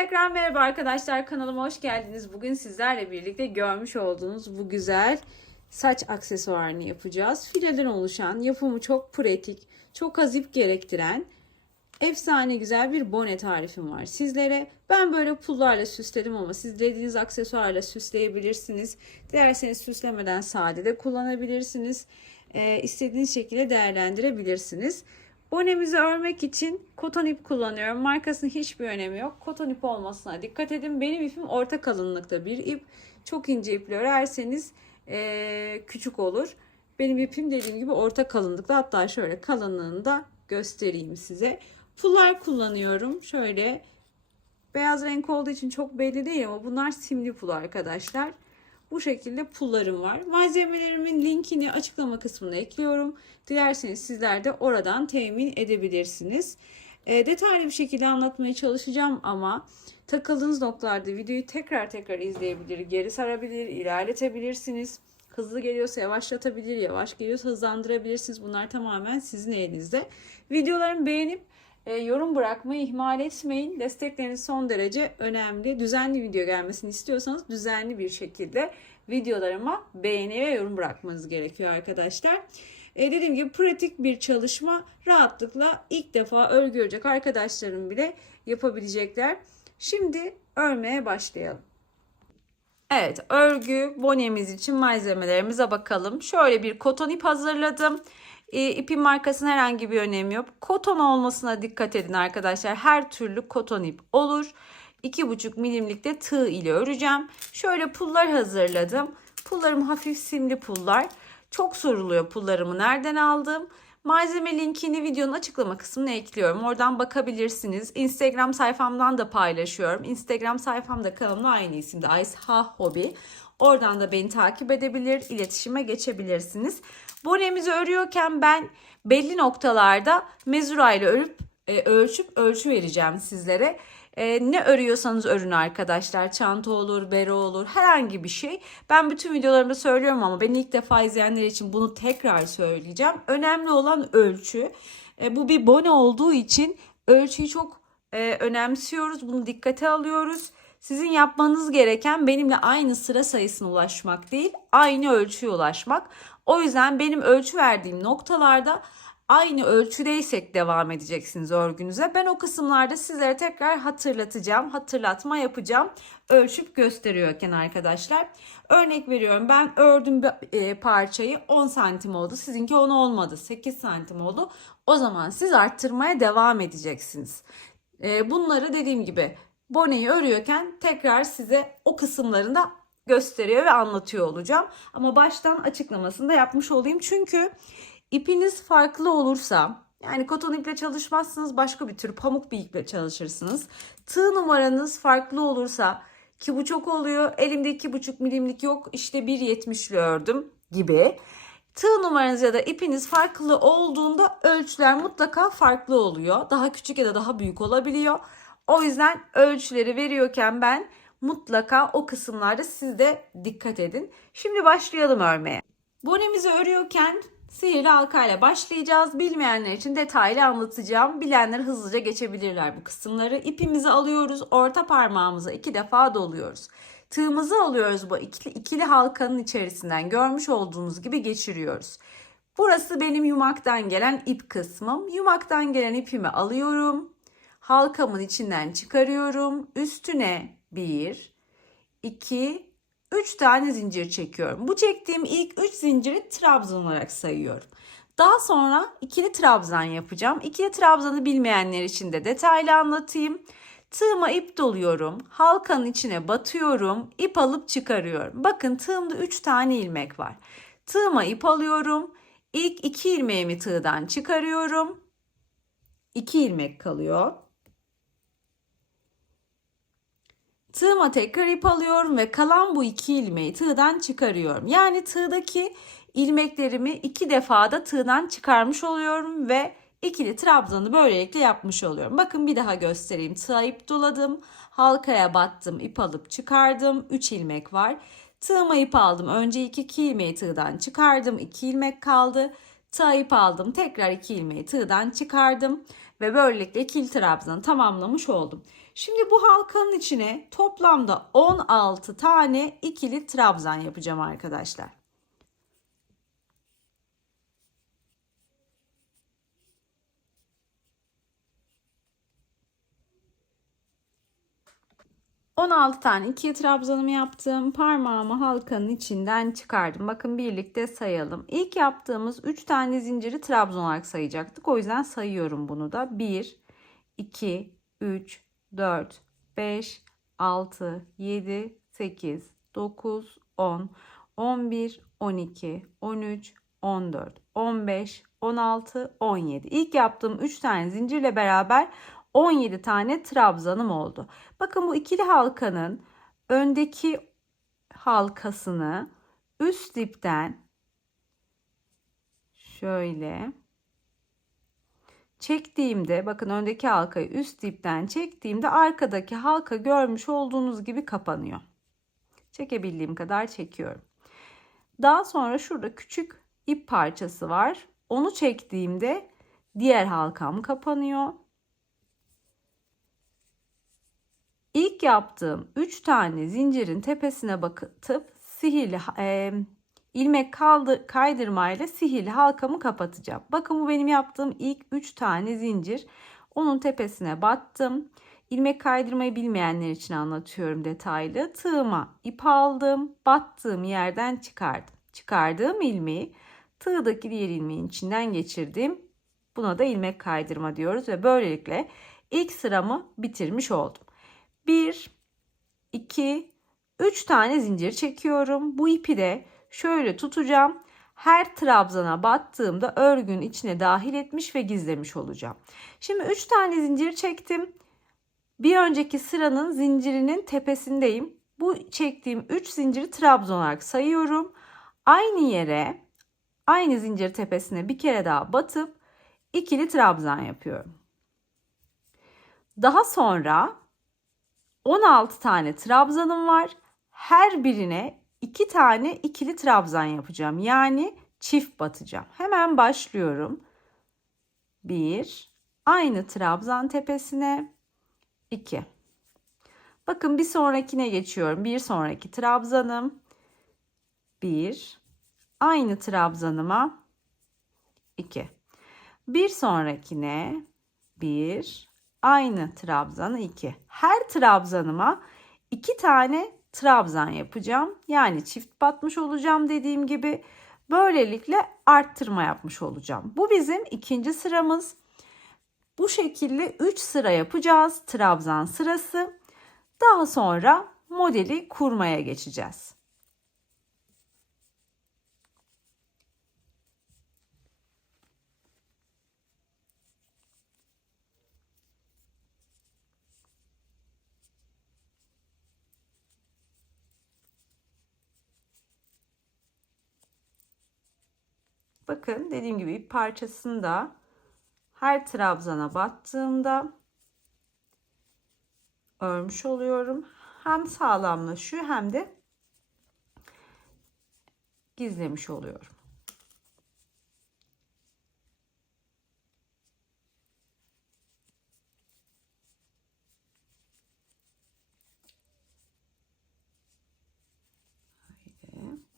Tekrar merhaba arkadaşlar, kanalıma hoş geldiniz. Bugün sizlerle birlikte görmüş olduğunuz bu güzel saç aksesuarını yapacağız. Fileden oluşan, yapımı çok pratik, çok az ip gerektiren efsane güzel bir bone tarifim var sizlere. Ben böyle pullarla süsledim ama siz dilediğiniz aksesuarla süsleyebilirsiniz. Dilerseniz süslemeden sade de kullanabilirsiniz. İstediğiniz şekilde değerlendirebilirsiniz. Bonemizi örmek için koton ip kullanıyorum. Markasının hiçbir önemi yok. Koton ip olmasına dikkat edin. Benim ipim orta kalınlıkta bir ip. Çok ince iple örerseniz küçük olur. Benim ipim dediğim gibi orta kalınlıkta. Hatta şöyle kalınlığını da göstereyim size. Pullar kullanıyorum. Şöyle beyaz renk olduğu için çok belli değil ama bunlar simli pul arkadaşlar. Bu şekilde pullarım var. Malzemelerimin linkini açıklama kısmına ekliyorum. Dilerseniz sizler de oradan temin edebilirsiniz. Detaylı bir şekilde anlatmaya çalışacağım ama takıldığınız noktalarda videoyu tekrar izleyebilir, geri sarabilir, ilerletebilirsiniz. Hızlı geliyorsa yavaşlatabilir, yavaş geliyorsa hızlandırabilirsiniz. Bunlar tamamen sizin elinizde. Videolarımı beğenip yorum bırakmayı ihmal etmeyin. Destekleriniz son derece önemli. Düzenli video gelmesini istiyorsanız düzenli bir şekilde videolarıma beğeni ve yorum bırakmanız gerekiyor arkadaşlar. Dediğim gibi pratik bir çalışma, rahatlıkla ilk defa örgü örecek arkadaşlarım bile yapabilecekler. Şimdi örmeye başlayalım. Evet, örgü bonemiz için malzemelerimize bakalım. Şöyle bir koton ip hazırladım. İpin markasının herhangi bir önemi yok. Koton olmasına dikkat edin arkadaşlar. Her türlü koton ip olur. 2,5 milimlikte tığ ile öreceğim. Şöyle pullar hazırladım. Pullarım hafif simli pullar. Çok soruluyor pullarımı nereden aldım. Malzeme linkini videonun açıklama kısmına ekliyorum. Oradan bakabilirsiniz. Instagram sayfamdan da paylaşıyorum. Instagram sayfamda kanalımda aynı isimde Aysha Hobi. Oradan da beni takip edebilir, iletişime geçebilirsiniz. Bonemizi örüyorken ben belli noktalarda mezura ile ölçüp ölçü vereceğim sizlere. Ne örüyorsanız örün arkadaşlar. Çanta olur, bere olur, herhangi bir şey. Ben bütün videolarımda söylüyorum ama beni ilk defa izleyenler için bunu tekrar söyleyeceğim. Önemli olan ölçü. Bu bir bone olduğu için ölçüyü çok önemsiyoruz. Bunu dikkate alıyoruz. Sizin yapmanız gereken benimle aynı sıra sayısına ulaşmak değil, aynı ölçüye ulaşmak. O yüzden benim ölçü verdiğim noktalarda aynı ölçüdeysek devam edeceksiniz örgünüze. Ben o kısımlarda sizlere tekrar hatırlatacağım, hatırlatma yapacağım. Ölçüp gösteriyorken arkadaşlar. Örnek veriyorum, ben ördüm parçayı 10 santim oldu. Sizinki 10 olmadı, 8 santim oldu. O zaman siz arttırmaya devam edeceksiniz. Bunları dediğim gibi boneyi örüyorken tekrar size o kısımlarında gösteriyor ve anlatıyor olacağım. Ama baştan açıklamasını da yapmış olayım. Çünkü ipiniz farklı olursa, yani koton iple çalışmazsınız, başka bir tür pamuk bir iple çalışırsınız. Tığ numaranız farklı olursa, ki bu çok oluyor. Elimde 2,5 milimlik yok, işte 1,70'li ördüm gibi. Tığ numaranız ya da ipiniz farklı olduğunda ölçüler mutlaka farklı oluyor. Daha küçük ya da daha büyük olabiliyor. O yüzden ölçüleri veriyorken ben mutlaka o kısımlarda siz de dikkat edin. Şimdi başlayalım örmeye. Bonemizi örüyorken sihirli halkayla başlayacağız. Bilmeyenler için detaylı anlatacağım. Bilenler hızlıca geçebilirler bu kısımları. İpimizi alıyoruz. Orta parmağımıza 2 defa doluyoruz. Tığımızı alıyoruz, bu ikili halkanın içerisinden görmüş olduğunuz gibi geçiriyoruz. Burası benim yumaktan gelen ip kısmım. Yumaktan gelen ipimi alıyorum. Halkamın içinden çıkarıyorum. Üstüne 1, 2, 3 tane zincir çekiyorum. Bu çektiğim ilk 3 zinciri trabzan olarak sayıyorum. Daha sonra ikili trabzan yapacağım. İkili trabzanı bilmeyenler için de detaylı anlatayım. Tığıma ip doluyorum. Halkanın içine batıyorum. İp alıp çıkarıyorum. Bakın tığımda 3 tane ilmek var. Tığıma ip alıyorum. İlk 2 ilmeğimi tığdan çıkarıyorum. 2 ilmek kalıyor. Tığıma tekrar ip alıyorum ve kalan bu 2 ilmeği tığdan çıkarıyorum. Yani tığdaki ilmeklerimi 2 defada tığdan çıkarmış oluyorum ve ikili trabzanı böylelikle yapmış oluyorum. Bakın bir daha göstereyim. Tığa ip doladım, halkaya battım, ip alıp çıkardım. 3 ilmek var. Tığıma ip aldım. Önce 2 ilmeği tığdan çıkardım. 2 ilmek kaldı. Tığa ip aldım. Tekrar 2 ilmeği tığdan çıkardım ve böylelikle ikili trabzanı tamamlamış oldum. Şimdi bu halkanın içine toplamda 16 tane ikili trabzan yapacağım arkadaşlar. ...16 tane ikili trabzanımı yaptım. Parmağımı halkanın içinden çıkardım. Bakın birlikte sayalım. İlk yaptığımız 3 tane zinciri trabzan olarak sayacaktık. O yüzden sayıyorum bunu da. 1, 2, 3, 4, 5, 6, 7, 8, 9, 10, 11, 12, 13, 14, 15, 16, 17. İlk yaptığım 3 tane zincirle beraber 17 tane trabzanım oldu. Bakın bu ikili halkanın öndeki halkasını üst dipten şöyle çektiğimde, bakın öndeki halkayı üst dipten çektiğimde arkadaki halka görmüş olduğunuz gibi kapanıyor. Çekebildiğim kadar çekiyorum. Daha sonra şurada küçük ip parçası var. Onu çektiğimde diğer halkam kapanıyor. İlk yaptığım 3 tane zincirin tepesine batıp sihirli ilmek kaydırmayla sihirli halkamı kapatacağım. Bakın bu benim yaptığım ilk 3 tane zincir. Onun tepesine battım. İlmek kaydırmayı bilmeyenler için anlatıyorum detaylı. Tığıma ip aldım. Battığım yerden çıkardım. Çıkardığım ilmeği tığdaki diğer ilmeğin içinden geçirdim. Buna da ilmek kaydırma diyoruz ve böylelikle ilk sıramı bitirmiş oldum. 1, 2, 3 tane zincir çekiyorum. Bu ipi de şöyle tutacağım. Her trabzana battığımda örgünün içine dahil etmiş ve gizlemiş olacağım. Şimdi 3 tane zincir çektim. Bir önceki sıranın zincirinin tepesindeyim. Bu çektiğim 3 zinciri trabzan olarak sayıyorum. Aynı yere, aynı zincir tepesine bir kere daha batıp ikili trabzan yapıyorum. Daha sonra 16 tane trabzanım var. Her birine 2 tane ikili trabzan yapacağım. Yani çift batacağım. Hemen başlıyorum. 1, aynı trabzan tepesine 2. Bakın bir sonrakine geçiyorum. Bir sonraki trabzanım 1, aynı trabzanıma 2. Bir sonrakine 1, aynı trabzanı 2. Her trabzanıma 2 tane trabzan yapacağım. Yani çift batmış olacağım dediğim gibi. Böylelikle arttırma yapmış olacağım. Bu bizim ikinci sıramız. Bu şekilde 3 sıra yapacağız. Trabzan sırası. Daha sonra modeli kurmaya geçeceğiz. Bakın dediğim gibi ip parçasını da her trabzana battığımda örmüş oluyorum. Hem sağlamlaşıyor hem de gizlemiş oluyorum. Böyle.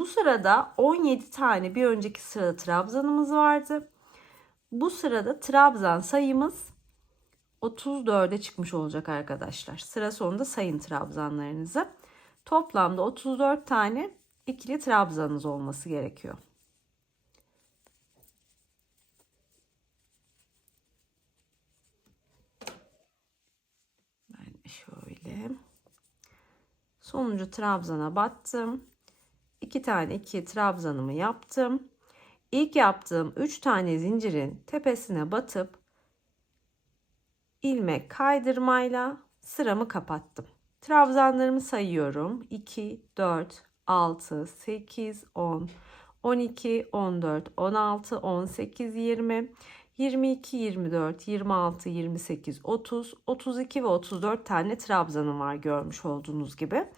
Bu sırada 17 tane bir önceki sırada trabzanımız vardı. Bu sırada trabzan sayımız 34'e çıkmış olacak arkadaşlar. Sıra sonunda sayın trabzanlarınızı. Toplamda 34 tane ikili trabzanınız olması gerekiyor. Ben şöyle sonuncu trabzana battım. 2 tane ikili trabzanımı yaptım. İlk yaptığım 3 tane zincirin tepesine batıp ilmek kaydırmayla sıramı kapattım. Trabzanlarımı sayıyorum. 2, 4, 6, 8, 10, 12, 14, 16, 18, 20, 22, 24, 26, 28, 30, 32 ve 34 tane trabzanım var görmüş olduğunuz gibi.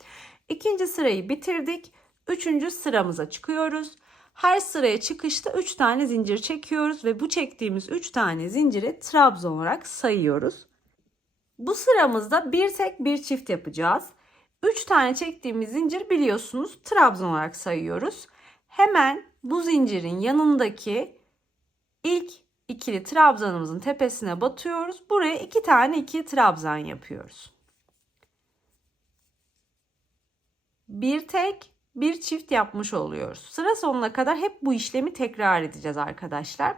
İkinci sırayı bitirdik. Üçüncü sıramıza çıkıyoruz. Her sıraya çıkışta 3 tane zincir çekiyoruz ve bu çektiğimiz 3 tane zinciri trabzan olarak sayıyoruz. Bu sıramızda bir tek bir çift yapacağız. 3 tane çektiğimiz zincir biliyorsunuz trabzan olarak sayıyoruz. Hemen bu zincirin yanındaki ilk ikili trabzanımızın tepesine batıyoruz. Buraya 2 tane ikili trabzan yapıyoruz. Bir tek bir çift yapmış oluyoruz. Sıra sonuna kadar hep bu işlemi tekrar edeceğiz arkadaşlar.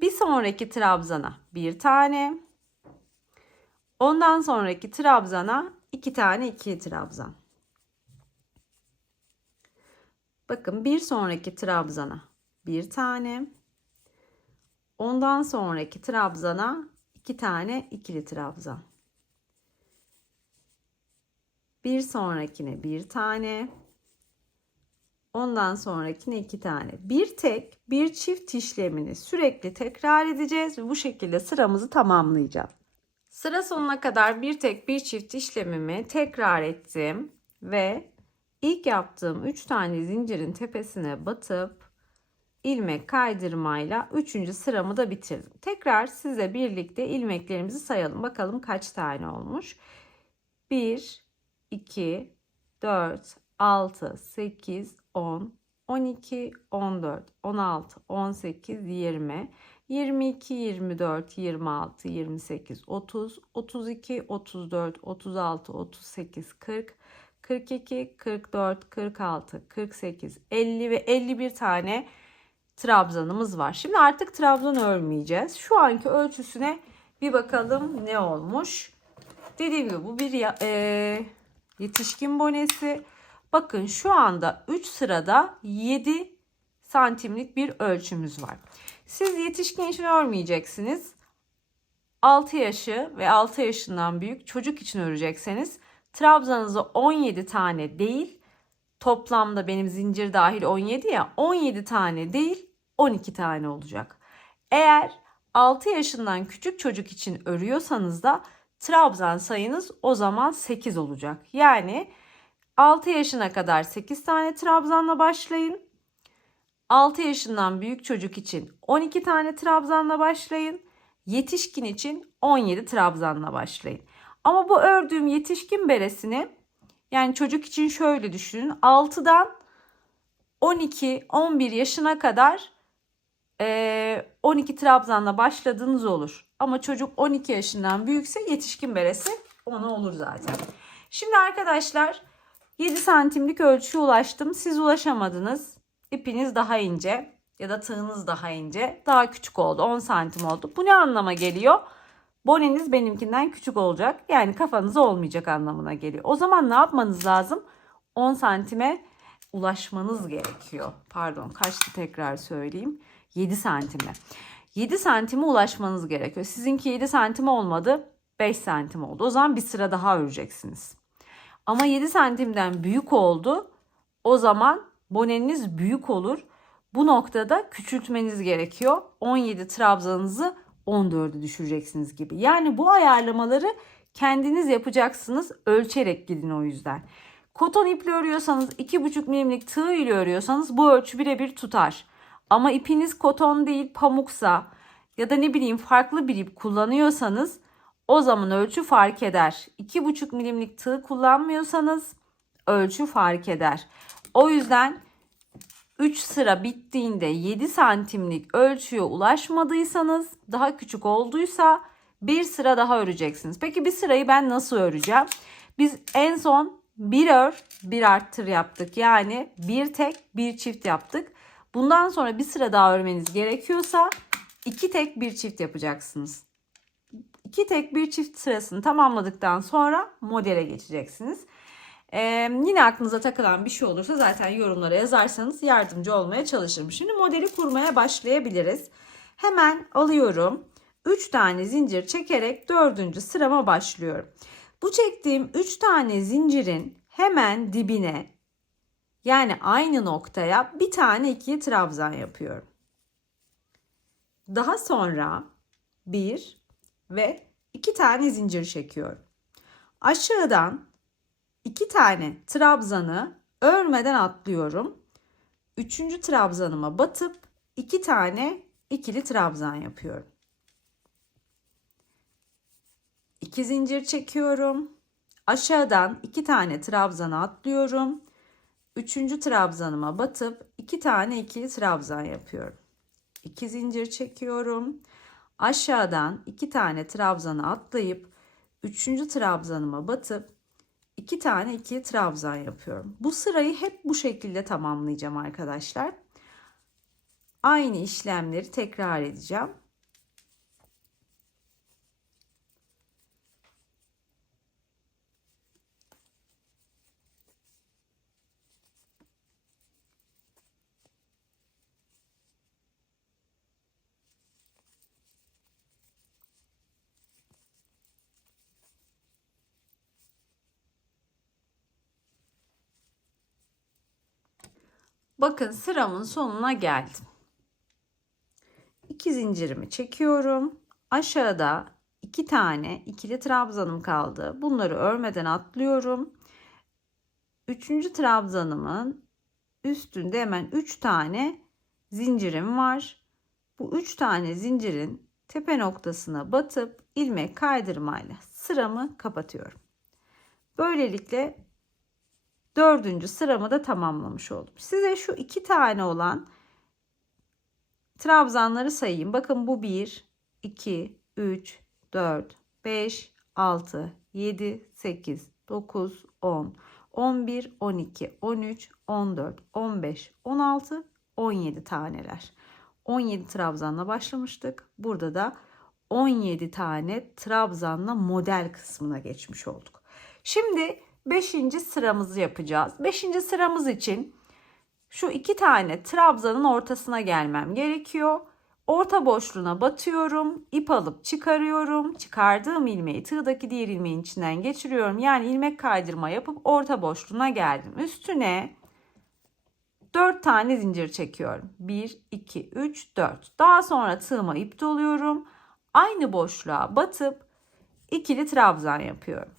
Bir sonraki trabzana bir tane. Ondan sonraki trabzana 2 tane ikili trabzan. Bakın bir sonraki trabzana bir tane. Ondan sonraki trabzana 2 tane ikili trabzan. Bir sonrakine bir tane. Ondan sonrakine 2 tane. Bir tek bir çift işlemini sürekli tekrar edeceğiz ve bu şekilde sıramızı tamamlayacağız. Sıra sonuna kadar bir tek bir çift işlemimi tekrar ettim ve ilk yaptığım 3 tane zincirin tepesine batıp ilmek kaydırmayla 3. sıramı da bitirdim. Tekrar sizle birlikte ilmeklerimizi sayalım. Bakalım kaç tane olmuş. 1, 2, 4, 6, 8, 10, 12, 14, 16, 18, 20, 22, 24, 26, 28, 30, 32, 34, 36, 38, 40, 42, 44, 46, 48, 50 ve 51 tane trabzanımız var. Şimdi artık trabzan örmeyeceğiz. Şu anki ölçüsüne bir bakalım ne olmuş. Dediğim gibi bu bir yetişkin bonesi. Bakın şu anda 3 sırada 7 santimlik bir ölçümüz var. Siz yetişkin için örmeyeceksiniz. 6 yaşı ve 6 yaşından büyük çocuk için örecekseniz trabzanınızı 17 tane değil, toplamda benim zincir dahil 17 ya, 17 tane değil 12 tane olacak. Eğer 6 yaşından küçük çocuk için örüyorsanız da trabzan sayınız o zaman 8 olacak. Yani 6 yaşına kadar 8 tane trabzanla başlayın. 6 yaşından büyük çocuk için 12 tane trabzanla başlayın. Yetişkin için 17 trabzanla başlayın. Ama bu ördüğüm yetişkin beresini, yani çocuk için şöyle düşünün. 6'dan 12-11 yaşına kadar 12 trabzanla başladığınız olur. Ama çocuk 12 yaşından büyükse yetişkin beresi ona olur zaten. Şimdi arkadaşlar 7 santimlik ölçüye ulaştım. Siz ulaşamadınız. İpiniz daha ince ya da tığınız daha ince. Daha küçük oldu. 10 santim oldu. Bu ne anlama geliyor? Boneniz benimkinden küçük olacak. Yani kafanız olmayacak anlamına geliyor. O zaman ne yapmanız lazım? 10 santime ulaşmanız gerekiyor. Pardon, kaçtı tekrar söyleyeyim. 7 santime. 7 santime ulaşmanız gerekiyor. Sizinki 7 santim olmadı. 5 santim oldu. O zaman bir sıra daha öreceksiniz. Ama 7 santimden büyük oldu. O zaman boneniz büyük olur. Bu noktada küçültmeniz gerekiyor. 17 trabzanınızı 14'e düşüreceksiniz gibi. Yani bu ayarlamaları kendiniz yapacaksınız. Ölçerek gidin o yüzden. Koton iple örüyorsanız 2,5 milimlik tığ ile örüyorsanız bu ölçü birebir tutar. Ama ipiniz koton değil pamuksa ya da ne bileyim farklı bir ip kullanıyorsanız o zaman ölçü fark eder. 2,5 milimlik tığ kullanmıyorsanız ölçü fark eder. O yüzden 3 sıra bittiğinde 7 santimlik ölçüye ulaşmadıysanız, daha küçük olduysa bir sıra daha öreceksiniz. Peki bir sırayı ben nasıl öreceğim? Biz en son bir ör bir arttır yaptık. Yani bir tek bir çift yaptık. Bundan sonra bir sıra daha örmeniz gerekiyorsa 2 tek bir çift yapacaksınız. 2 tek bir çift sırasını tamamladıktan sonra modele geçeceksiniz. Yine aklınıza takılan bir şey olursa zaten yorumlara yazarsanız yardımcı olmaya çalışırım. Şimdi modeli kurmaya başlayabiliriz. Hemen alıyorum. 3 tane zincir çekerek 4. sırama başlıyorum. Bu çektiğim 3 tane zincirin hemen dibine, yani aynı noktaya bir tane ikili trabzan yapıyorum. Daha sonra 1 ve 2 tane zincir çekiyorum. Aşağıdan 2 tane trabzanı örmeden atlıyorum. 3. trabzanıma batıp 2 tane ikili trabzan yapıyorum. 2 zincir çekiyorum. Aşağıdan 2 tane trabzana atlıyorum. 3. trabzanıma batıp 2 tane ikili trabzan yapıyorum. 2 zincir çekiyorum. Aşağıdan 2 tane trabzana atlayıp 3. trabzanıma batıp 2 tane ikili trabzan yapıyorum. Bu sırayı hep bu şekilde tamamlayacağım arkadaşlar. Aynı işlemleri tekrar edeceğim. Bakın sıramın sonuna geldim. 2 zincirimi çekiyorum. Aşağıda 2 tane ikili trabzanım kaldı. Bunları örmeden atlıyorum. 3. trabzanımın üstünde hemen 3 tane zincirim var. Bu 3 tane zincirin tepe noktasına batıp ilmek kaydırmayla sıramı kapatıyorum. Böylelikle 4. sıramı da tamamlamış oldum. Size şu 2 tane olan trabzanları sayayım. Bakın bu 1, 2, 3, 4, 5, 6, 7, 8, 9, 10, 11, 12, 13, 14, 15, 16, 17 taneler. 17 trabzanla başlamıştık. Burada da 17 tane trabzanla model kısmına geçmiş olduk. Şimdi 5. sıramızı yapacağız. 5. sıramız için şu 2 tane trabzanın ortasına gelmem gerekiyor. Orta boşluğuna batıyorum. İp alıp çıkarıyorum. Çıkardığım ilmeği tığdaki diğer ilmeğin içinden geçiriyorum. Yani ilmek kaydırma yapıp orta boşluğuna geldim. Üstüne 4 tane zincir çekiyorum. 1, 2, 3, 4. Daha sonra tığıma ip doluyorum. Aynı boşluğa batıp ikili trabzan yapıyorum.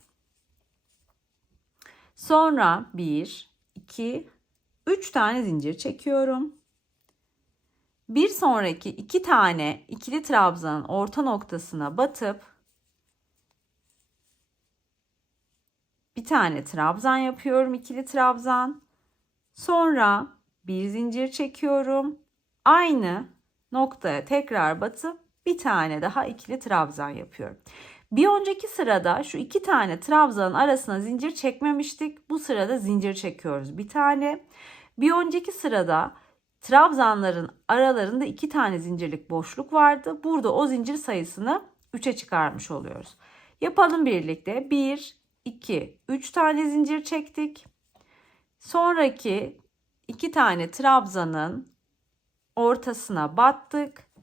Sonra 1, 2, 3 tane zincir çekiyorum. Bir sonraki 2 tane ikili trabzanın orta noktasına batıp bir tane trabzan yapıyorum, ikili trabzan. Sonra bir zincir çekiyorum. Aynı noktaya tekrar batıp bir tane daha ikili trabzan yapıyorum. Bir önceki sırada şu 2 tane trabzanın arasına zincir çekmemiştik. Bu sırada zincir çekiyoruz bir tane. Bir önceki sırada trabzanların aralarında 2 tane zincirlik boşluk vardı. Burada o zincir sayısını 3'e çıkarmış oluyoruz. Yapalım birlikte. 1, 2, 3 tane zincir çektik. Sonraki 2 tane trabzanın ortasına battık.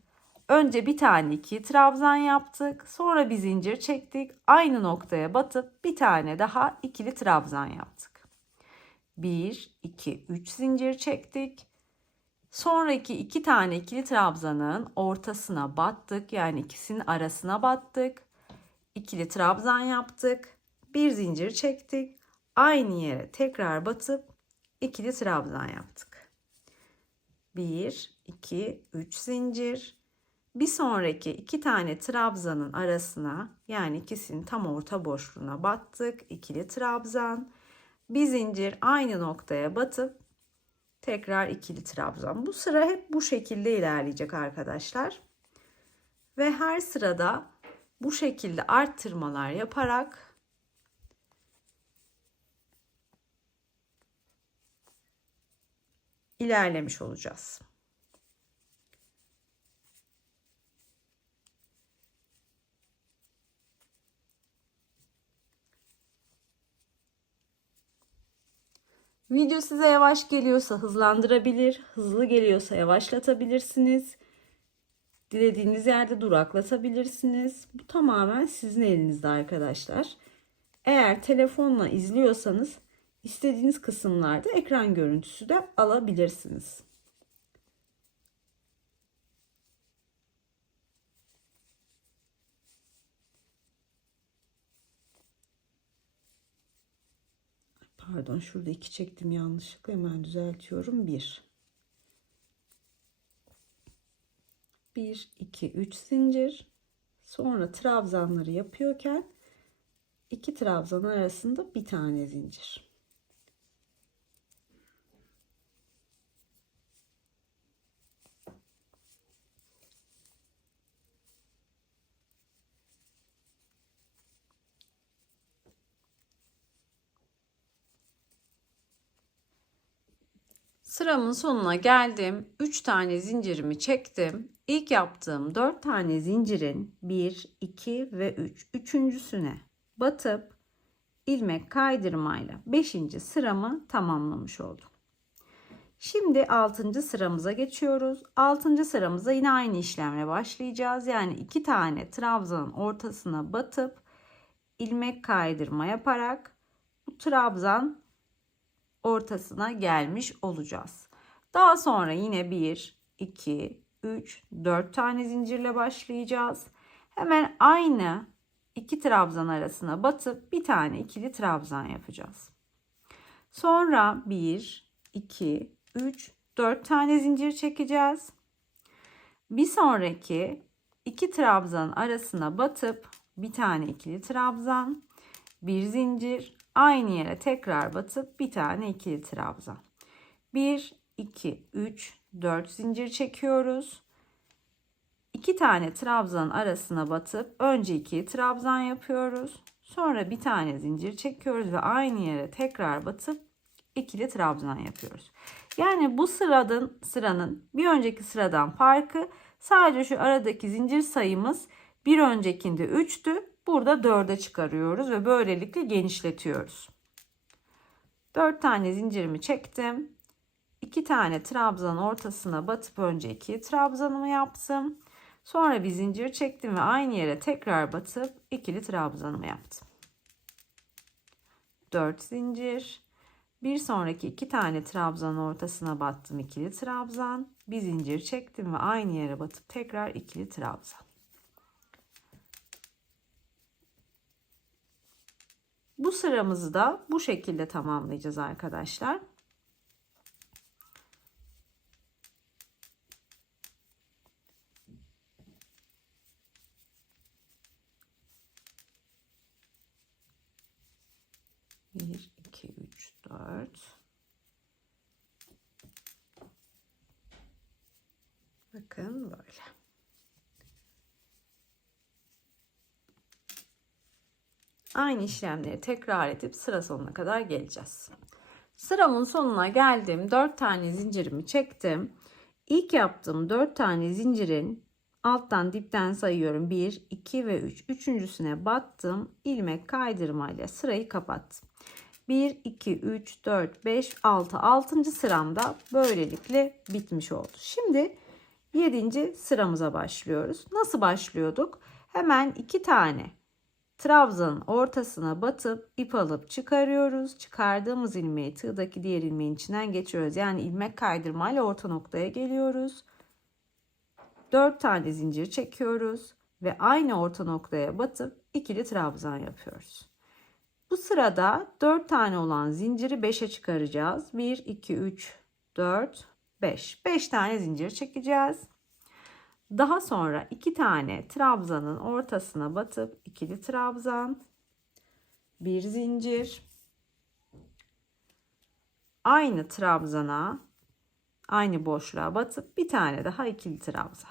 Önce bir tane 2 trabzan yaptık. Sonra bir zincir çektik. Aynı noktaya batıp bir tane daha ikili trabzan yaptık. 1, 2, 3 zincir çektik. Sonraki 2 tane ikili trabzanın ortasına battık. Yani ikisinin arasına battık. İkili trabzan yaptık. Bir zincir çektik. Aynı yere tekrar batıp ikili trabzan yaptık. 1, 2, 3 zincir. Bir sonraki 2 tane trabzanın arasına, yani ikisinin tam orta boşluğuna battık. İkili trabzan. Bir zincir aynı noktaya batıp tekrar ikili trabzan. Bu sıra hep bu şekilde ilerleyecek arkadaşlar. Ve her sırada bu şekilde arttırmalar yaparak ilerlemiş olacağız. Video size yavaş geliyorsa hızlandırabilir, hızlı geliyorsa yavaşlatabilirsiniz. Dilediğiniz yerde duraklatabilirsiniz. Bu tamamen sizin elinizde arkadaşlar. Eğer telefonla izliyorsanız istediğiniz kısımlarda ekran görüntüsü de alabilirsiniz. Pardon, şurada 2 çektim yanlışlıkla, hemen düzeltiyorum. 1 2 3 zincir. Sonra trabzanları yapıyorken 2 trabzan arasında bir tane zincir. Sıramın sonuna geldim. 3 tane zincirimi çektim. İlk yaptığım 4 tane zincirin 1, 2 ve 3. Üçüncüsüne batıp ilmek kaydırmayla 5. sıramı tamamlamış oldum. Şimdi 6. sıramıza geçiyoruz. 6. sıramıza yine aynı işlemle başlayacağız. Yani 2 tane trabzanın ortasına batıp ilmek kaydırma yaparak bu trabzan ortasına gelmiş olacağız. Daha sonra yine 1, 2, 3, 4 tane zincirle başlayacağız. Hemen aynı 2 trabzan arasına batıp bir tane ikili trabzan yapacağız. Sonra 1, 2, 3, 4 tane zincir çekeceğiz. Bir sonraki 2 trabzan arasına batıp bir tane ikili trabzan, bir zincir, aynı yere tekrar batıp bir tane ikili trabzan. 1, 2, 3, 4 zincir çekiyoruz. 2 tane trabzan arasına batıp önce ikili trabzan yapıyoruz. Sonra bir tane zincir çekiyoruz ve aynı yere tekrar batıp ikili trabzan yapıyoruz. Yani bu sıranın bir önceki sıradan farkı sadece şu aradaki zincir sayımız bir öncekinde 3'tü. Burada 4'e çıkarıyoruz ve böylelikle genişletiyoruz. 4 tane zincirimi çektim. 2 tane trabzanın ortasına batıp önce 2 trabzanımı yaptım. Sonra bir zincir çektim ve aynı yere tekrar batıp ikili trabzanımı yaptım. 4 zincir. Bir sonraki 2 tane trabzanın ortasına battım, ikili trabzan. Bir zincir çektim ve aynı yere batıp tekrar ikili trabzan. Bu sıramızı da bu şekilde tamamlayacağız arkadaşlar. Bir, iki, üç, dört. Bakın böyle. Aynı işlemleri tekrar edip sıra sonuna kadar geleceğiz. Sıramın sonuna geldim. 4 tane zincirimi çektim. İlk yaptığım 4 tane zincirin alttan dipten sayıyorum. 1, 2 ve 3. Üçüncüsüne battım. İlmek kaydırmayla sırayı kapattım. 1, 2, 3, 4, 5, 6. 6. sıramda böylelikle bitmiş oldu. Şimdi 7. sıramıza başlıyoruz. Nasıl başlıyorduk? Hemen 2 tane trabzanın ortasına batıp ip alıp çıkarıyoruz. Çıkardığımız ilmeği tığdaki diğer ilmeğin içinden geçiriyoruz. Yani ilmek kaydırmayla orta noktaya geliyoruz. 4 tane zincir çekiyoruz ve aynı orta noktaya batıp ikili trabzan yapıyoruz. Bu sırada 4 tane olan zinciri 5'e çıkaracağız. 1, 2, 3, 4, 5. 5 tane zincir çekeceğiz. Daha sonra 2 tane trabzanın ortasına batıp ikili trabzan, bir zincir, aynı trabzana, aynı boşluğa batıp bir tane daha ikili trabzan.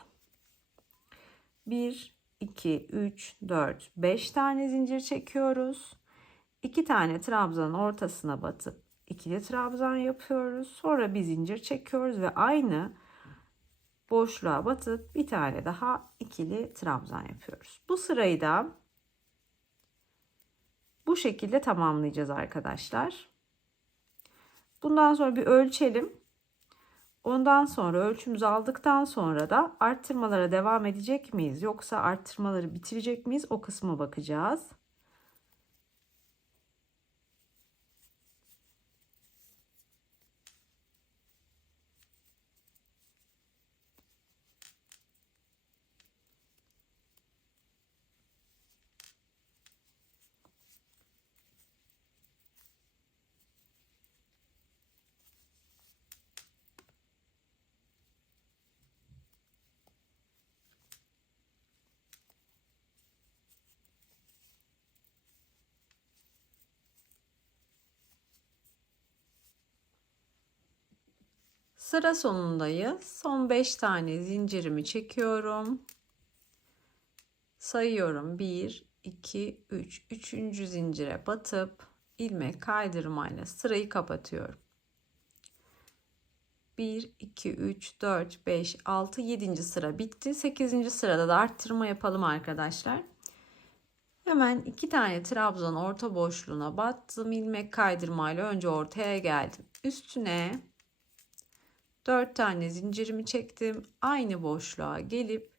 1, 2, 3, 4, 5 tane zincir çekiyoruz. 2 tane trabzanın ortasına batıp ikili trabzan yapıyoruz. Sonra bir zincir çekiyoruz ve aynı boşluğa batıp bir tane daha ikili trabzan yapıyoruz. Bu sırayı da bu şekilde tamamlayacağız arkadaşlar. Bundan sonra bir ölçelim. Ondan sonra ölçümüzü aldıktan sonra da arttırmalara devam edecek miyiz? Yoksa arttırmaları bitirecek miyiz? O kısma bakacağız. Sıra sonundayız. Son 5 tane zincirimi çekiyorum. Sayıyorum. 1, 2, 3. Üçüncü zincire batıp ilmek kaydırmayla sırayı kapatıyorum. 1, 2, 3, 4, 5, 6, 7. sıra bitti. 8. sırada da arttırma yapalım arkadaşlar. Hemen 2 tane trabzan orta boşluğuna battım. İlmek kaydırmayla önce ortaya geldim. Üstüne 4 tane zincirimi çektim. Aynı boşluğa gelip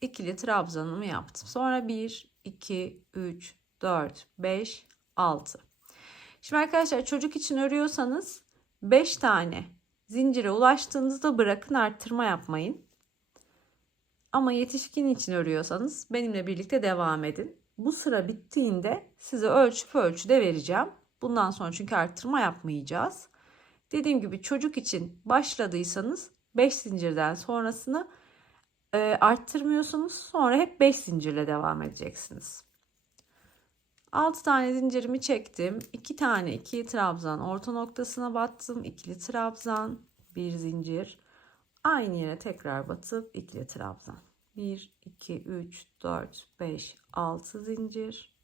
ikili trabzanımı yaptım. Sonra 1, 2, 3, 4, 5, 6. Şimdi arkadaşlar çocuk için örüyorsanız 5 tane zincire ulaştığınızda bırakın, arttırma yapmayın. Ama yetişkin için örüyorsanız benimle birlikte devam edin. Bu sıra bittiğinde size ölçüp ölçüde vereceğim. Bundan sonra çünkü arttırma yapmayacağız. Dediğim gibi çocuk için başladıysanız 5 zincirden sonrasını arttırmıyorsunuz. Sonra hep 5 zincirle devam edeceksiniz. 6 tane zincirimi çektim. 2 tane ikili trabzan orta noktasına battım. İkili trabzan, bir zincir. Aynı yere tekrar batıp ikili trabzan. 1, 2, 3, 4, 5, 6 zincir.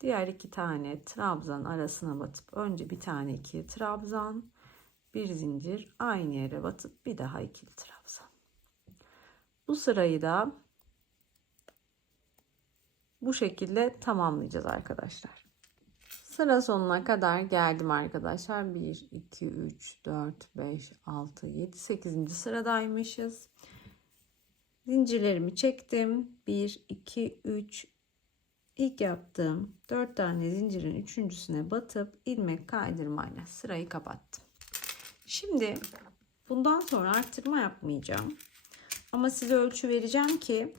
Diğer 2 tane trabzan arasına batıp önce bir tane ikili trabzan, bir zincir, aynı yere batıp bir daha ikili trabzan. Bu sırayı da bu şekilde tamamlayacağız arkadaşlar. Sıra sonuna kadar geldim arkadaşlar. 1, 2, 3, 4, 5, 6, 7, 8. sıradaymışız. Zincirlerimi çektim. 1, 2, 3. İlk yaptığım 4 tane zincirin üçüncüsüne batıp ilmek kaydırmayla sırayı kapattım. Şimdi bundan sonra arttırma yapmayacağım. Ama size ölçü vereceğim ki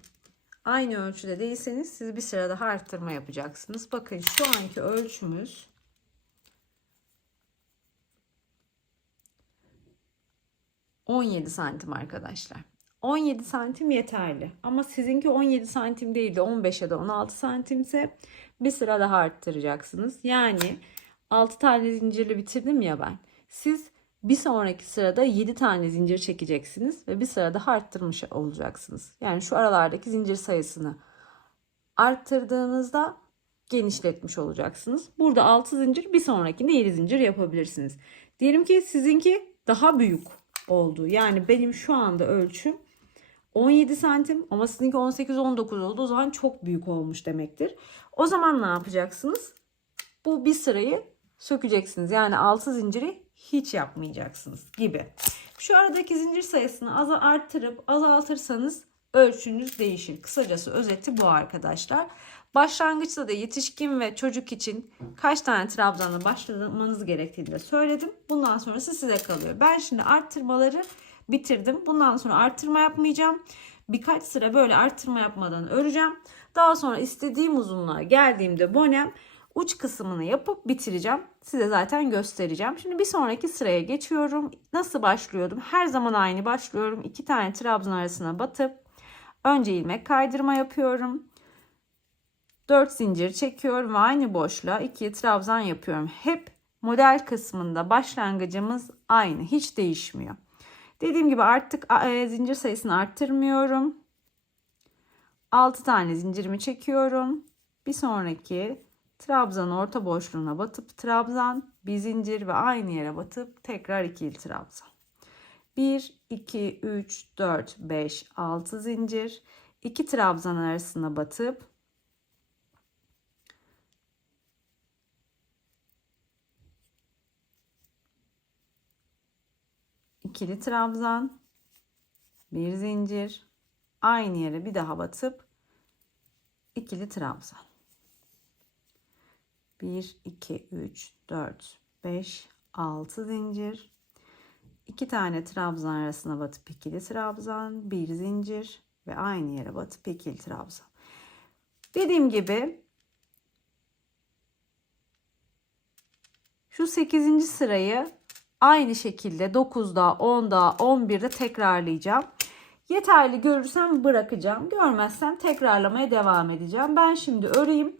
aynı ölçüde değilseniz siz bir sıra daha arttırma yapacaksınız. Bakın şu anki ölçümüz 17 santim arkadaşlar. 17 santim yeterli. Ama sizinki 17 santim değil de 15 ya da 16 santimse bir sıra daha arttıracaksınız. Yani 6 tane zincirli bitirdim ya ben. Siz bir sonraki sırada 7 tane zincir çekeceksiniz ve bir sıra daha arttırmış olacaksınız. Yani şu aralardaki zincir sayısını arttırdığınızda genişletmiş olacaksınız. Burada 6 zincir, bir sonrakinde 7 zincir yapabilirsiniz. Diyelim ki sizinki daha büyük oldu. Yani benim şu anda ölçüm 17 santim ama sizinki 18-19 oldu. O zaman çok büyük olmuş demektir. O zaman ne yapacaksınız? Bu bir sırayı sökeceksiniz. Yani 6 zinciri hiç yapmayacaksınız gibi. Şu aradaki zincir sayısını arttırıp azaltırsanız ölçünüz değişir. Kısacası özeti bu arkadaşlar. Başlangıçta da yetişkin ve çocuk için kaç tane trabzanla başlamanız gerektiğini de söyledim. Bundan sonrası size kalıyor. Ben şimdi arttırmaları bitirdim. Bundan sonra arttırma yapmayacağım. Birkaç sıra böyle arttırma yapmadan öreceğim. Daha sonra istediğim uzunluğa geldiğimde bonem uç kısmını yapıp bitireceğim. Size zaten göstereceğim. Şimdi bir sonraki sıraya geçiyorum. Nasıl başlıyordum? Her zaman aynı başlıyorum. 2 tane trabzan arasına batıp önce ilmek kaydırma yapıyorum. 4 zincir çekiyorum ve aynı boşluğa 2 trabzan yapıyorum. Hep model kısmında başlangıcımız aynı. Hiç değişmiyor. Dediğim gibi artık zincir sayısını arttırmıyorum. 6 tane zincirimi çekiyorum. Bir sonraki trabzan orta boşluğuna batıp trabzan, bir zincir ve aynı yere batıp tekrar ikili trabzan. 1, 2, 3, 4, 5, 6 zincir. 2 trabzan arasına batıp ikili trabzan, bir zincir, aynı yere bir daha batıp ikili trabzan. 1, 2, 3, 4, 5, 6 zincir. 2 tane trabzan arasına batıp ikili trabzan, bir zincir ve aynı yere batıp ikili trabzan. Dediğim gibi şu 8. sırayı aynı şekilde 9'da, 10'da, 11'de tekrarlayacağım. Yeterli görürsem bırakacağım. Görmezsem tekrarlamaya devam edeceğim. Ben şimdi öreyim.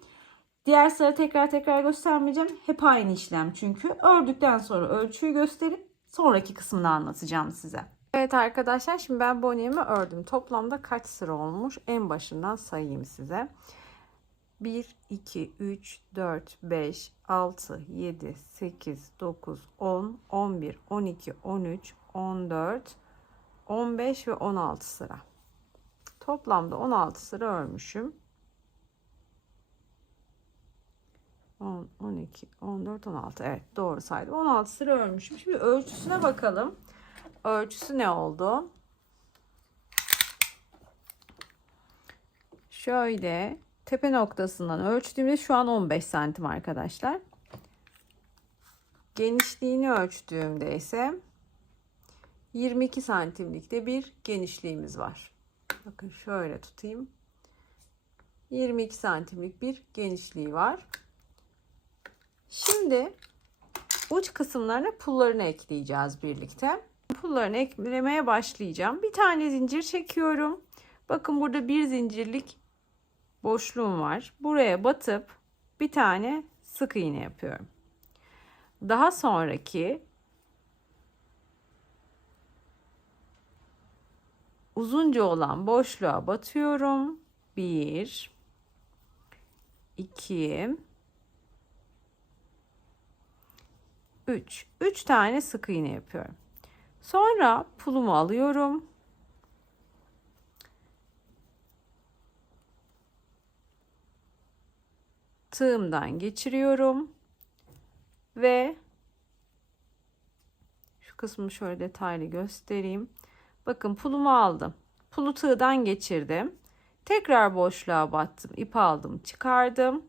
Diğer sıra tekrar göstermeyeceğim. Hep aynı işlem çünkü. Ördükten sonra ölçüyü gösterip sonraki kısmını anlatacağım size. Evet arkadaşlar, şimdi ben boniyemi ördüm. Toplamda kaç sıra olmuş? En başından sayayım size. 1, 2, 3, 4, 5, 6, 7, 8, 9, 10, 11, 12, 13, 14, 15 ve 16 sıra. Toplamda 16 sıra örmüşüm. 10, 12, 14, 16. Evet, doğru saydım. 16 sıra örmüşüm. Şimdi ölçüsüne bakalım. Ölçüsü ne oldu? Şöyle tepe noktasından ölçtüğümde şu an 15 santim arkadaşlar. Genişliğini ölçtüğümde ise 22 santimlikte bir genişliğimiz var. Bakın şöyle tutayım. 22 santimlik bir genişliği var. Şimdi uç kısımlarına pullarını ekleyeceğiz birlikte. Pullarını eklemeye başlayacağım. Bir tane zincir çekiyorum. Bakın burada bir zincirlik boşluğum var. Buraya batıp bir tane sık iğne yapıyorum. Daha sonraki uzunca olan boşluğa batıyorum. 1 2 3. 3 tane sık iğne yapıyorum. Sonra pulumu alıyorum. Tığımdan geçiriyorum ve şu kısmı şöyle detaylı göstereyim. Bakın pulumu aldım. Pulu tığdan geçirdim. Tekrar boşluğa battım. İp aldım, çıkardım.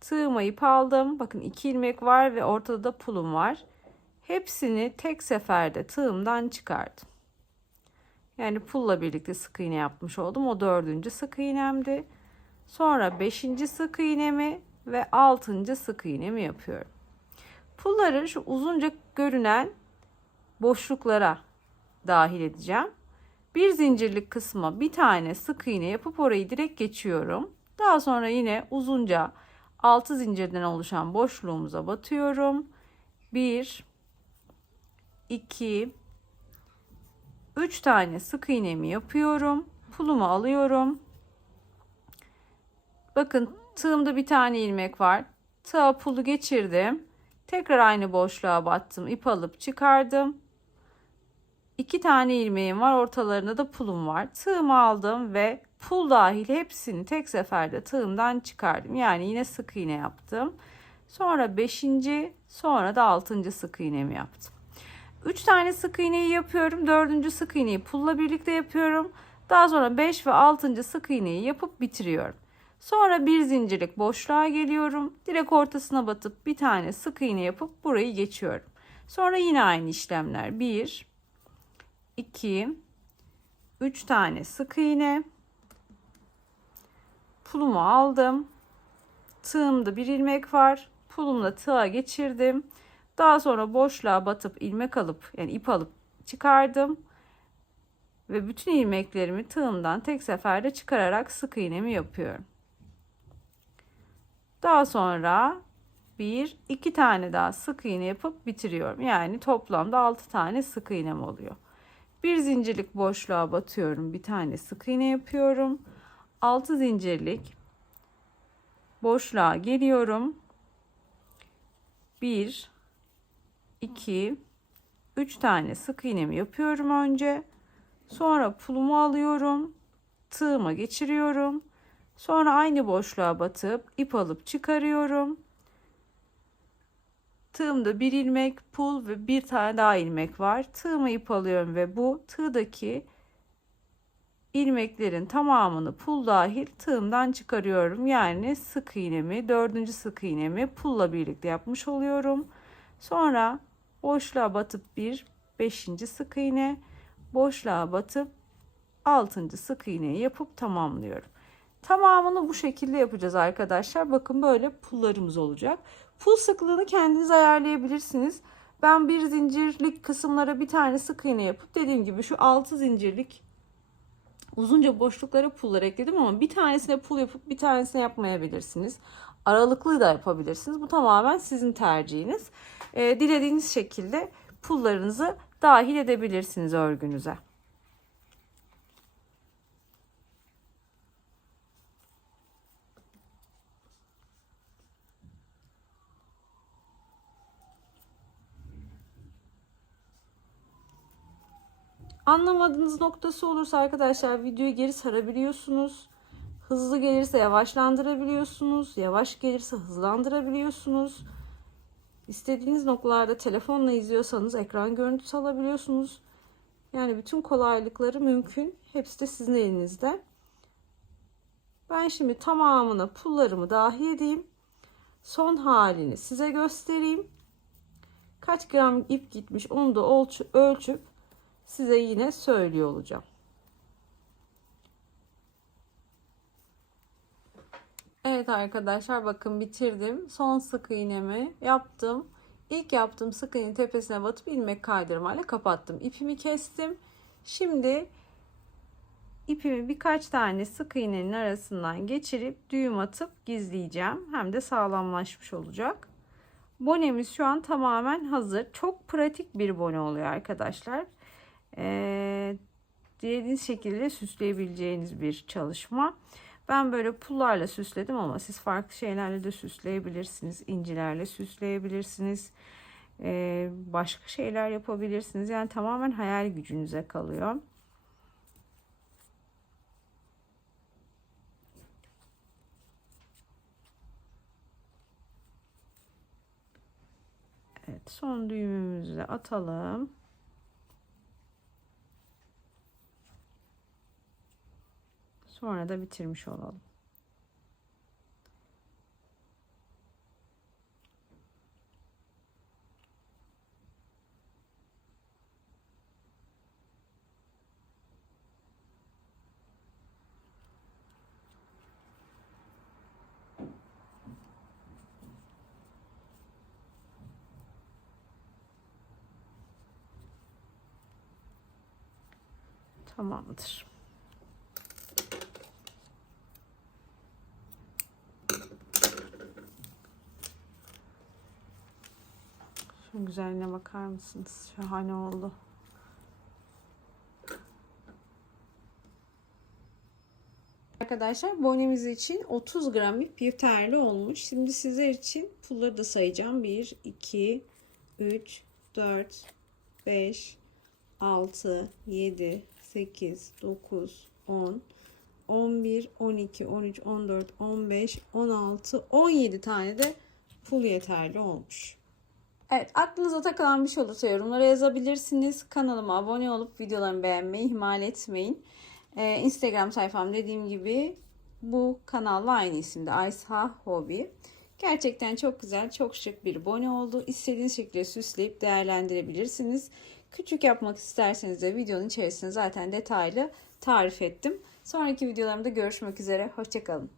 Tığıma ip aldım. Bakın 2 ilmek var ve ortada da pulum var. Hepsini tek seferde tığımdan çıkardım. Yani pulla birlikte sık iğne yapmış oldum. O 4. sık iğnemdi. Sonra 5. sık iğnemi ve 6. sık iğnemi yapıyorum. Pulları şu uzunca görünen boşluklara dahil edeceğim. Bir zincirlik kısma bir tane sık iğne yapıp orayı direkt geçiyorum. Daha sonra yine uzunca 6 zincirden oluşan boşluğumuza batıyorum. 1 2 3 tane sık iğnemi yapıyorum. Pulumu alıyorum. Bakın tığımda bir tane ilmek var. Tığa pulu geçirdim. Tekrar aynı boşluğa battım. İp alıp çıkardım. 2 tane ilmeğim var. Ortalarında da pulum var. Tığımı aldım ve pul dahil hepsini tek seferde tığımdan çıkardım. Yani yine sık iğne yaptım. Sonra 5. sonra da 6. sık iğnemi yaptım. 3 tane sık iğneyi yapıyorum. 4. sık iğneyi pulla birlikte yapıyorum. Daha sonra 5 ve 6. sık iğneyi yapıp bitiriyorum. Sonra bir zincirlik boşluğa geliyorum. Direkt ortasına batıp bir tane sık iğne yapıp burayı geçiyorum. Sonra yine aynı işlemler. 1 2 3 tane sık iğne. Pulumu aldım. Tığımda bir ilmek var. Pulumla tığa geçirdim. Daha sonra boşluğa batıp ilmek alıp yani ip alıp çıkardım. Ve bütün ilmeklerimi tığımdan tek seferde çıkararak sık iğnemi yapıyorum. Daha sonra 2 tane daha sık iğne yapıp bitiriyorum. Yani toplamda 6 tane sık iğnem oluyor. Bir zincirlik boşluğa batıyorum. Bir tane sık iğne yapıyorum. 6 zincirlik boşluğa geliyorum. 1 2 3 tane sık iğnemi yapıyorum önce. Sonra pulumu alıyorum. Tığıma geçiriyorum. Sonra aynı boşluğa batıp ip alıp çıkarıyorum. Tığımda bir ilmek, pul ve bir tane daha ilmek var. Tığıma ip alıyorum ve bu tığdaki ilmeklerin tamamını pul dahil tığımdan çıkarıyorum. Yani sık iğnemi, 4. sık iğnemi pulla birlikte yapmış oluyorum. Sonra boşluğa batıp 5. sık iğne, boşluğa batıp 6. sık iğneyi yapıp tamamlıyorum. Tamamını bu şekilde yapacağız arkadaşlar. Bakın böyle pullarımız olacak. Pul sıklığını kendiniz ayarlayabilirsiniz. Ben bir zincirlik kısımlara bir tane sık iğne yapıp dediğim gibi şu 6 zincirlik uzunca boşluklara pullar ekledim ama bir tanesine pul yapıp bir tanesine yapmayabilirsiniz. Aralıklı da yapabilirsiniz. Bu tamamen sizin tercihiniz. Dilediğiniz şekilde pullarınızı dahil edebilirsiniz örgünüze. Anlamadığınız noktası olursa arkadaşlar videoyu geri sarabiliyorsunuz. Hızlı gelirse yavaşlandırabiliyorsunuz. Yavaş gelirse hızlandırabiliyorsunuz. İstediğiniz noktalarda telefonla izliyorsanız ekran görüntüsü alabiliyorsunuz. Yani bütün kolaylıkları mümkün. Hepsi de sizin elinizde. Ben şimdi tamamına pullarımı dahil edeyim. Son halini size göstereyim. Kaç gram ip gitmiş onu da ölçüp size yine söylüyor olacağım. Evet arkadaşlar, bakın bitirdim. Son sık iğnemi yaptım. İlk yaptığım sık iğnenin tepesine batıp ilmek kaydırmayla kapattım. İpimi kestim. Şimdi ipimi birkaç tane sık iğnenin arasından geçirip düğüm atıp gizleyeceğim. Hem de sağlamlaşmış olacak. Bonemiz şu an tamamen hazır. Çok pratik bir bone oluyor arkadaşlar. Dilediğiniz şekilde süsleyebileceğiniz bir çalışma. Ben böyle pullarla süsledim ama siz farklı şeylerle de süsleyebilirsiniz. İncilerle süsleyebilirsiniz. Başka şeyler yapabilirsiniz. Yani tamamen hayal gücünüze kalıyor. Evet, son düğümümüzü de atalım. Sonra da bitirmiş olalım. Tamamdır. Şu güzelliğine bakar mısınız? Şahane oldu. Arkadaşlar, bonemiz için 30 gram ip yeterli olmuş. Şimdi sizler için pulları da sayacağım. 1, 2, 3, 4, 5, 6, 7, 8, 9, 10, 11, 12, 13, 14, 15, 16, 17 tane de pul yeterli olmuş. Evet, aklınıza takılan bir şey olursa yorumlara yazabilirsiniz. Kanalıma abone olup videolarımı beğenmeyi ihmal etmeyin. Instagram sayfam dediğim gibi bu kanalla aynı isimde, Aysha Hobby. Gerçekten çok güzel, çok şık bir bone oldu. İstediğiniz şekilde süsleyip değerlendirebilirsiniz. Küçük yapmak isterseniz de videonun içerisinde zaten detaylı tarif ettim. Sonraki videolarımda görüşmek üzere. Hoşça kalın.